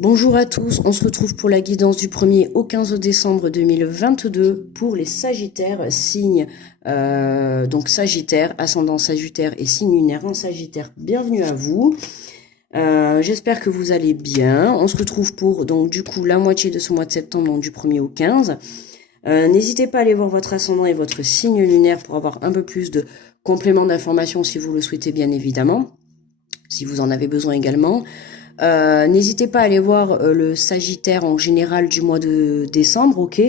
Bonjour à tous, on se retrouve pour la guidance du 1er au 15 décembre 2022 pour les Sagittaires, signe donc Sagittaire, ascendant Sagittaire et signe lunaire en Sagittaire. Bienvenue à vous. J'espère que vous allez bien. On se retrouve pour donc du coup la moitié de ce mois de septembre, donc du 1er au 15. N'hésitez pas à aller voir votre ascendant et votre signe lunaire pour avoir un peu plus de compléments d'informations si vous le souhaitez, bien évidemment, si vous en avez besoin également. N'hésitez pas à aller voir le Sagittaire en général du mois de décembre, ok.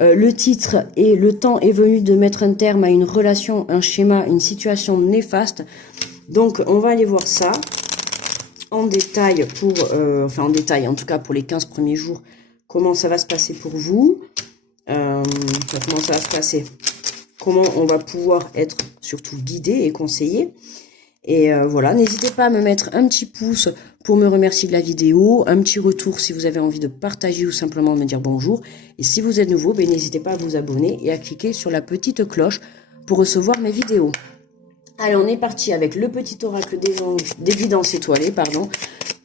Le titre est « Le temps est venu de mettre un terme à une relation, un schéma, une situation néfaste ». Donc on va aller voir ça en détail pour, enfin en détail en tout cas pour les 15 premiers jours, comment ça va se passer pour vous, comment ça va se passer, comment on va pouvoir être surtout guidé et conseillé. Et voilà, n'hésitez pas à me mettre un petit pouce pour me remercier de la vidéo, un petit retour si vous avez envie de partager ou simplement me dire bonjour. Et si vous êtes nouveau, ben, n'hésitez pas à vous abonner et à cliquer sur la petite cloche pour recevoir mes vidéos. Allez, on est parti avec le petit oracle d'évidence étoilée, pardon,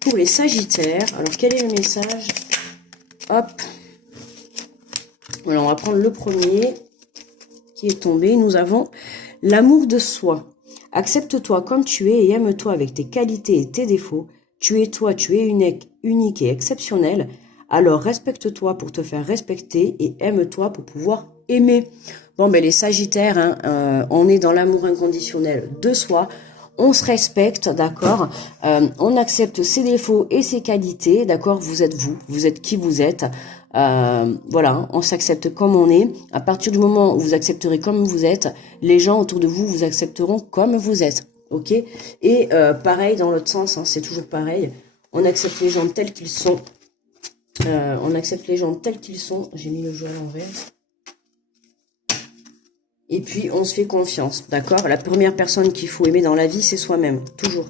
pour les Sagittaires. Alors, quel est le message? Hop. Voilà, on va prendre le premier qui est tombé. Nous avons l'amour de soi. Accepte-toi comme tu es et aime-toi avec tes qualités et tes défauts. Tu es toi, tu es unique et exceptionnel. Alors respecte-toi pour te faire respecter et aime-toi pour pouvoir aimer. Bon, ben les Sagittaires, hein, on est dans l'amour inconditionnel de soi. On se respecte, d'accord. On accepte ses défauts et ses qualités, d'accord. Vous êtes qui vous êtes. Voilà, on s'accepte comme on est. À partir du moment où vous accepterez comme vous êtes, les gens autour de vous vous accepteront comme vous êtes, ok. Et pareil dans l'autre sens, hein, c'est toujours pareil. On accepte les gens tels qu'ils sont. On accepte les gens tels qu'ils sont. J'ai mis le jeu à l'envers. Et puis on se fait confiance, d'accord. La première personne qu'il faut aimer dans la vie, c'est soi-même, toujours.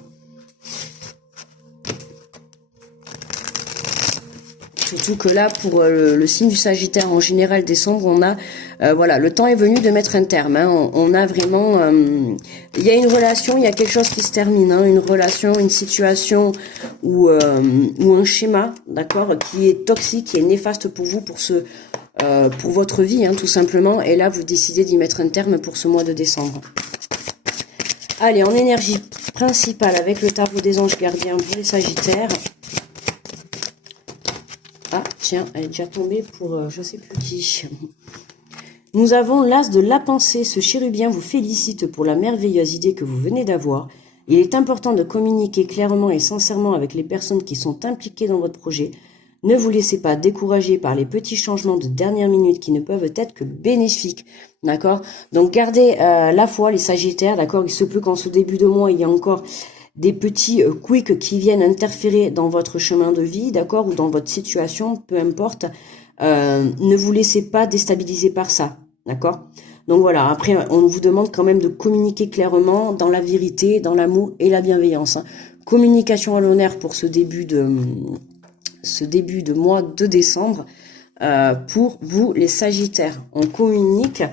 Surtout que là, pour le signe du Sagittaire, en général, décembre, on a, voilà, le temps est venu de mettre un terme. Hein, on a vraiment, il y a une relation, il y a quelque chose qui se termine, hein, une relation, une situation ou un schéma, d'accord, qui est toxique, qui est néfaste pour vous, pour votre vie, hein, tout simplement. Et là, vous décidez d'y mettre un terme pour ce mois de décembre. Allez, en énergie principale, avec le tarot des anges gardiens pour les Sagittaires. Ah, tiens, elle est déjà tombée pour je sais plus qui. Nous avons l'as de la pensée. Ce chérubien vous félicite pour la merveilleuse idée que vous venez d'avoir. Il est important de communiquer clairement et sincèrement avec les personnes qui sont impliquées dans votre projet. Ne vous laissez pas décourager par les petits changements de dernière minute qui ne peuvent être que bénéfiques. D'accord? Donc gardez la foi, les Sagittaires. D'accord? Il se peut qu'en ce début de mois, il y a encore des petits quicks qui viennent interférer dans votre chemin de vie, d'accord, ou dans votre situation, peu importe. Ne vous laissez pas déstabiliser par ça, d'accord. Donc voilà, après, on vous demande quand même de communiquer clairement dans la vérité, dans l'amour et la bienveillance. Hein. Communication à l'honneur pour ce début de mois de décembre. Pour vous, les Sagittaires, on communique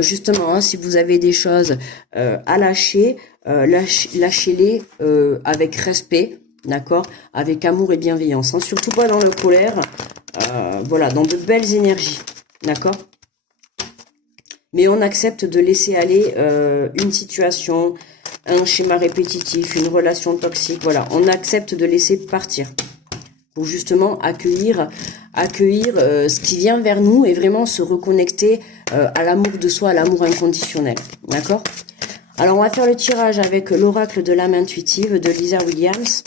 justement, hein, si vous avez des choses à lâcher, lâchez-les avec respect, d'accord, avec amour et bienveillance, hein, surtout pas dans le colère, voilà, dans de belles énergies, d'accord. Mais on accepte de laisser aller une situation, un schéma répétitif, une relation toxique, voilà, on accepte de laisser partir pour justement accueillir ce qui vient vers nous et vraiment se reconnecter à l'amour de soi, à l'amour inconditionnel, d'accord. Alors, on va faire le tirage avec l'oracle de l'âme intuitive de Lisa Williams.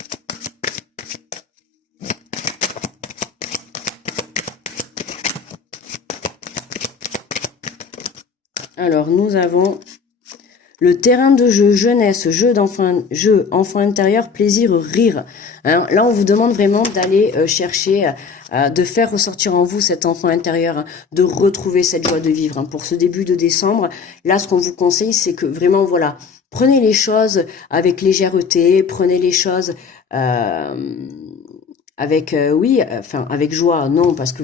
Alors, nous avons le terrain de jeu, jeunesse, jeu, enfant intérieur, plaisir, rire. Hein, là, on vous demande vraiment d'aller chercher, de faire ressortir en vous cet enfant intérieur, hein, de retrouver cette joie de vivre. Hein. Pour ce début de décembre, là, ce qu'on vous conseille, c'est que vraiment, voilà, prenez les choses avec légèreté, prenez les choses avec, oui, enfin, avec joie. Non, parce que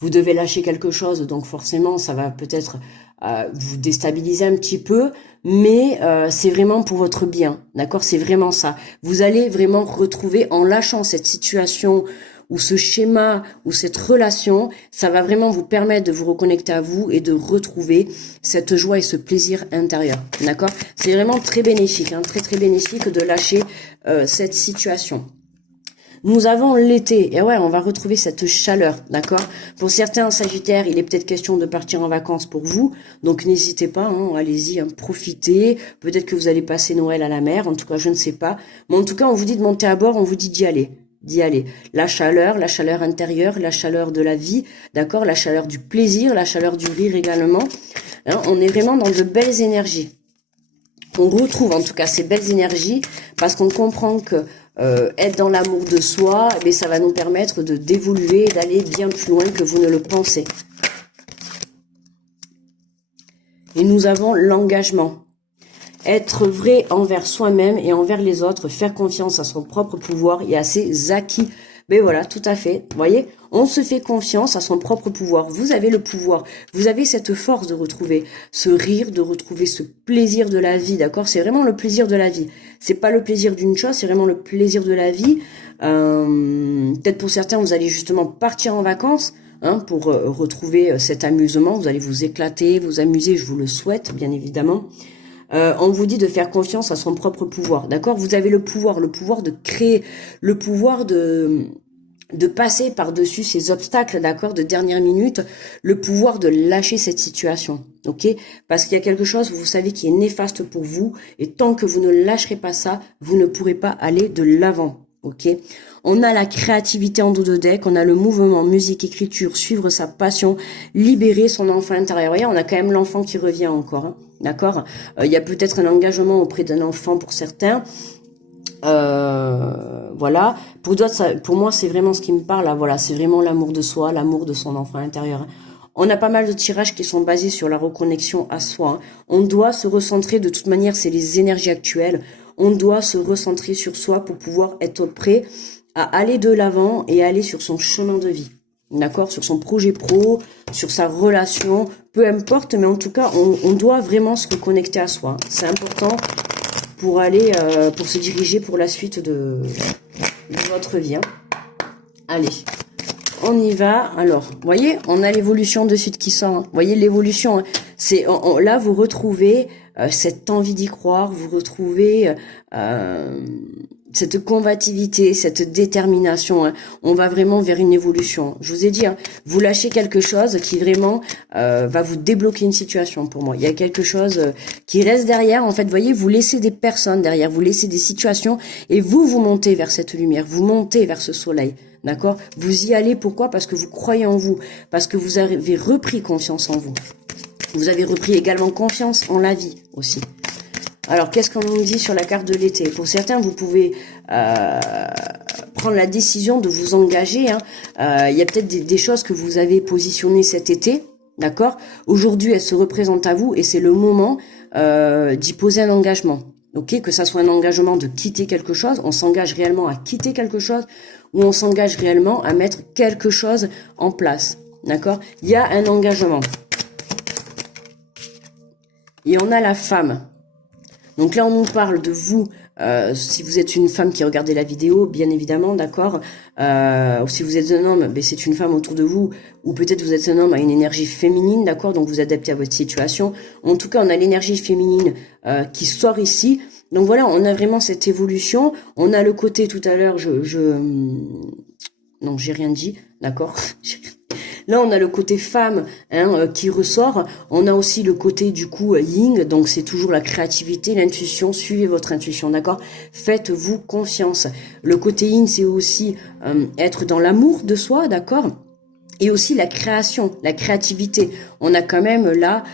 vous devez lâcher quelque chose, donc forcément, ça va peut-être vous déstabiliser un petit peu, mais c'est vraiment pour votre bien, d'accord? C'est vraiment ça. Vous allez vraiment retrouver, en lâchant cette situation ou ce schéma ou cette relation, ça va vraiment vous permettre de vous reconnecter à vous et de retrouver cette joie et ce plaisir intérieur. D'accord? C'est vraiment très bénéfique, hein, très très bénéfique de lâcher cette situation. Nous avons l'été, et ouais, on va retrouver cette chaleur, d'accord? Pour certains Sagittaires, il est peut-être question de partir en vacances pour vous, donc n'hésitez pas, hein, allez-y, hein, profitez. Peut-être que vous allez passer Noël à la mer, en tout cas, je ne sais pas. Mais en tout cas, on vous dit de monter à bord, on vous dit d'y aller. D'y aller. La chaleur intérieure, la chaleur de la vie, d'accord? La chaleur du plaisir, la chaleur du rire également. Hein, on est vraiment dans de belles énergies. On retrouve en tout cas ces belles énergies parce qu'on comprend que être dans l'amour de soi, mais ça va nous permettre de d'évoluer, d'aller bien plus loin que vous ne le pensez. Et nous avons l'engagement. Être vrai envers soi-même et envers les autres, faire confiance à son propre pouvoir et à ses acquis. Mais voilà, tout à fait. Vous voyez, on se fait confiance à son propre pouvoir. Vous avez le pouvoir. Vous avez cette force de retrouver ce rire, de retrouver ce plaisir de la vie, d'accord? C'est vraiment le plaisir de la vie. C'est pas le plaisir d'une chose, c'est vraiment le plaisir de la vie. Peut-être pour certains, vous allez justement partir en vacances, hein, pour retrouver cet amusement. Vous allez vous éclater, vous amuser, je vous le souhaite, bien évidemment. On vous dit de faire confiance à son propre pouvoir, d'accord? Vous avez le pouvoir de créer, le pouvoir de passer par-dessus ces obstacles, d'accord, de dernière minute, le pouvoir de lâcher cette situation, ok? Parce qu'il y a quelque chose, vous savez, qui est néfaste pour vous, et tant que vous ne lâcherez pas ça, vous ne pourrez pas aller de l'avant, ok? On a la créativité en dos de deck, on a le mouvement, musique, écriture, suivre sa passion, libérer son enfant intérieur. Vous voyez, on a quand même l'enfant qui revient encore, hein, d'accord? Il y a peut-être un engagement auprès d'un enfant pour certains. Voilà. Pour d'autres, pour moi, c'est vraiment ce qui me parle. Là, voilà, c'est vraiment l'amour de soi, l'amour de son enfant intérieur. On a pas mal de tirages qui sont basés sur la reconnexion à soi. On doit se recentrer, de toute manière, c'est les énergies actuelles. On doit se recentrer sur soi pour pouvoir être prêt à aller de l'avant et aller sur son chemin de vie. D'accord? Sur son projet pro, sur sa relation, peu importe, mais en tout cas, on doit vraiment se reconnecter à soi. C'est important pour aller, pour se diriger pour la suite de votre vie. Hein. Allez, on y va. Alors, vous voyez, on a l'évolution de suite qui sort. Hein. Vous voyez l'évolution. Hein. C'est là, vous retrouvez cette envie d'y croire, vous retrouvez cette combativité, cette détermination. Hein. On va vraiment vers une évolution. Je vous ai dit, hein, vous lâchez quelque chose qui vraiment va vous débloquer une situation pour moi. Il y a quelque chose qui reste derrière. En fait, vous voyez, vous laissez des personnes derrière, vous laissez des situations et vous montez vers cette lumière, vous montez vers ce soleil. D'accord? Vous y allez, pourquoi? Parce que vous croyez en vous, parce que vous avez repris confiance en vous. Vous avez repris également confiance en la vie aussi. Alors, qu'est-ce qu'on nous dit sur la carte de l'été? Pour certains, vous pouvez prendre la décision de vous engager. Hein. Il y a peut-être des choses que vous avez positionnées cet été, d'accord? Aujourd'hui, elles se représentent à vous et c'est le moment d'y poser un engagement. Ok, que ça soit un engagement de quitter quelque chose, on s'engage réellement à quitter quelque chose ou on s'engage réellement à mettre quelque chose en place. D'accord? Il y a un engagement. Et on a la femme. Donc là, on nous parle de vous, si vous êtes une femme qui regardez la vidéo, bien évidemment, d'accord. Ou si vous êtes un homme, ben c'est une femme autour de vous. Ou peut-être vous êtes un homme à une énergie féminine, d'accord. Donc vous adaptez à votre situation. En tout cas, on a l'énergie féminine qui sort ici. Donc voilà, on a vraiment cette évolution. On a le côté, tout à l'heure, non, j'ai rien dit, d'accord. Là, on a le côté femme hein, qui ressort. On a aussi le côté du coup yin, donc c'est toujours la créativité, l'intuition. Suivez votre intuition, d'accord? Faites-vous confiance. Le côté yin, c'est aussi être dans l'amour de soi, d'accord? Et aussi la création, la créativité. On a quand même là,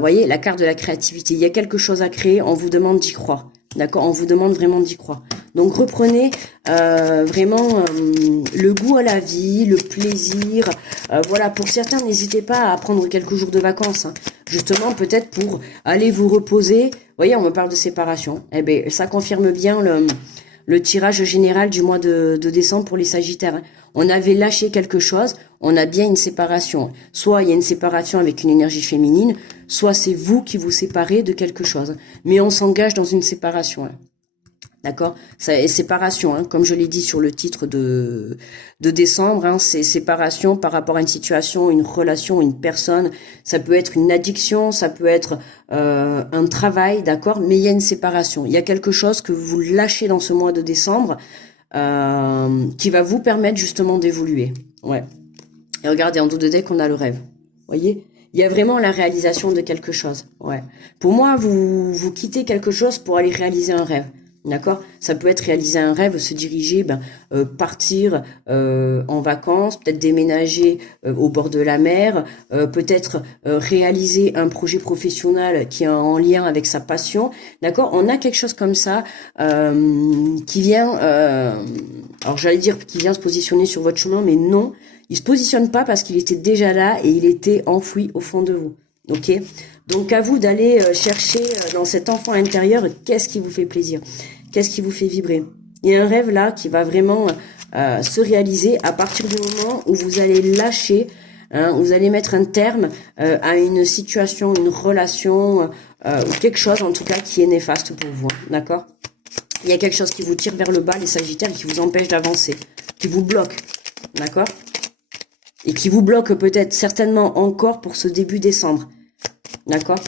voyez, la carte de la créativité. Il y a quelque chose à créer, on vous demande d'y croire. D'accord, on vous demande vraiment d'y croire. Donc reprenez vraiment le goût à la vie, le plaisir. Voilà, pour certains, n'hésitez pas à prendre quelques jours de vacances. Hein. Justement, peut-être pour aller vous reposer. Vous voyez, on me parle de séparation. Eh bien, ça confirme bien le tirage général du mois de décembre pour les Sagittaires. Hein. On avait lâché quelque chose, on a bien une séparation. Soit il y a une séparation avec une énergie féminine, soit c'est vous qui vous séparez de quelque chose. Mais on s'engage dans une séparation. Hein. D'accord? Ça est séparation, hein, comme je l'ai dit sur le titre de décembre, hein, c'est séparation par rapport à une situation, une relation, une personne. Ça peut être une addiction, ça peut être un travail, d'accord? Mais il y a une séparation. Il y a quelque chose que vous lâchez dans ce mois de décembre qui va vous permettre justement d'évoluer. Ouais. Et regardez, en dos de deck, on a le rêve. Voyez? Il y a vraiment la réalisation de quelque chose. Ouais. Pour moi, vous quittez quelque chose pour aller réaliser un rêve. D'accord? Ça peut être réaliser un rêve, se diriger, partir en vacances, peut-être déménager au bord de la mer, peut-être réaliser un projet professionnel qui est en lien avec sa passion. D'accord? On a quelque chose comme ça qui vient, alors j'allais dire qui vient se positionner sur votre chemin, mais non, il se positionne pas parce qu'il était déjà là et il était enfoui au fond de vous. Ok? Donc à vous d'aller chercher dans cet enfant intérieur qu'est-ce qui vous fait plaisir, qu'est-ce qui vous fait vibrer. Il y a un rêve là qui va vraiment se réaliser à partir du moment où vous allez lâcher, hein, vous allez mettre un terme à une situation, une relation ou quelque chose en tout cas qui est néfaste pour vous. D'accord? Il y a quelque chose qui vous tire vers le bas, les Sagittaires, qui vous empêche d'avancer, qui vous bloque. D'accord? Et qui vous bloque peut-être certainement encore pour ce début décembre. D'accord?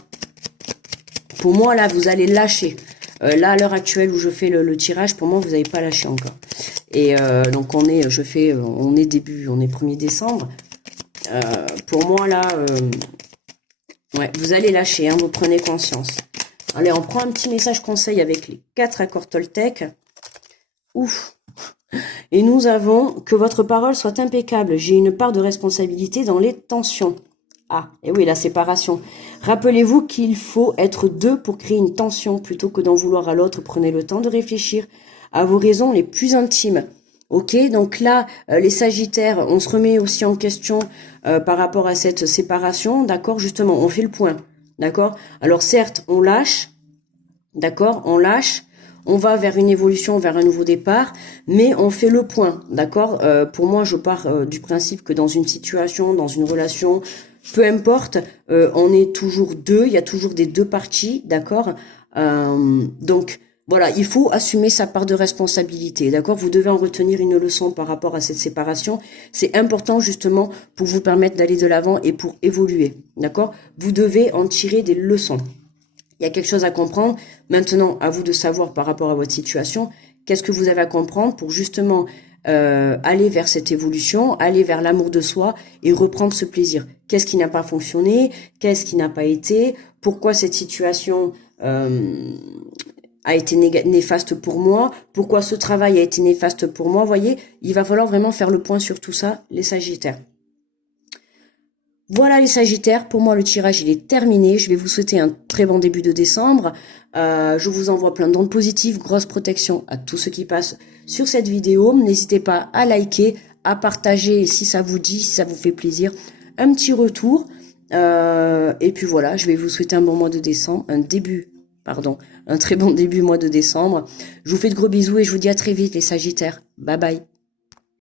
Pour moi, là, vous allez lâcher. Là, à l'heure actuelle où je fais le tirage, pour moi, vous n'avez pas lâché encore. Et donc, on est 1er décembre. Pour moi, là, ouais, vous allez lâcher, hein, vous prenez conscience. Allez, on prend un petit message conseil avec les 4 accords Toltec. Ouf! Et nous avons que votre parole soit impeccable. J'ai une part de responsabilité dans les tensions. Ah, et oui, la séparation. Rappelez-vous qu'il faut être 2 pour créer une tension plutôt que d'en vouloir à l'autre. Prenez le temps de réfléchir à vos raisons les plus intimes. Ok, donc là, les Sagittaires, on se remet aussi en question par rapport à cette séparation. D'accord, justement, on fait le point. D'accord. Alors certes, on lâche. D'accord, on lâche. On va vers une évolution, vers un nouveau départ, mais on fait le point, d'accord? Pour moi, je pars du principe que dans une situation, dans une relation, peu importe, on est toujours 2, il y a toujours des 2 parties, d'accord? Donc, voilà, il faut assumer sa part de responsabilité, d'accord? Vous devez en retenir une leçon par rapport à cette séparation. C'est important justement pour vous permettre d'aller de l'avant et pour évoluer, d'accord? Vous devez en tirer des leçons. Il y a quelque chose à comprendre. Maintenant, à vous de savoir par rapport à votre situation, qu'est-ce que vous avez à comprendre pour justement aller vers cette évolution, aller vers l'amour de soi et reprendre ce plaisir. Qu'est-ce qui n'a pas fonctionné? Qu'est-ce qui n'a pas été? Pourquoi cette situation a été néfaste pour moi? Pourquoi ce travail a été néfaste pour moi? Vous voyez, il va falloir vraiment faire le point sur tout ça, les Sagittaires. Voilà les Sagittaires, pour moi le tirage il est terminé, je vais vous souhaiter un très bon début de décembre, je vous envoie plein d'ondes positives, grosse protection à tous ceux qui passent sur cette vidéo, n'hésitez pas à liker, à partager si ça vous dit, si ça vous fait plaisir, un petit retour, et puis voilà, je vais vous souhaiter un bon mois de décembre, un très bon début mois de décembre, je vous fais de gros bisous et je vous dis à très vite les Sagittaires, bye bye.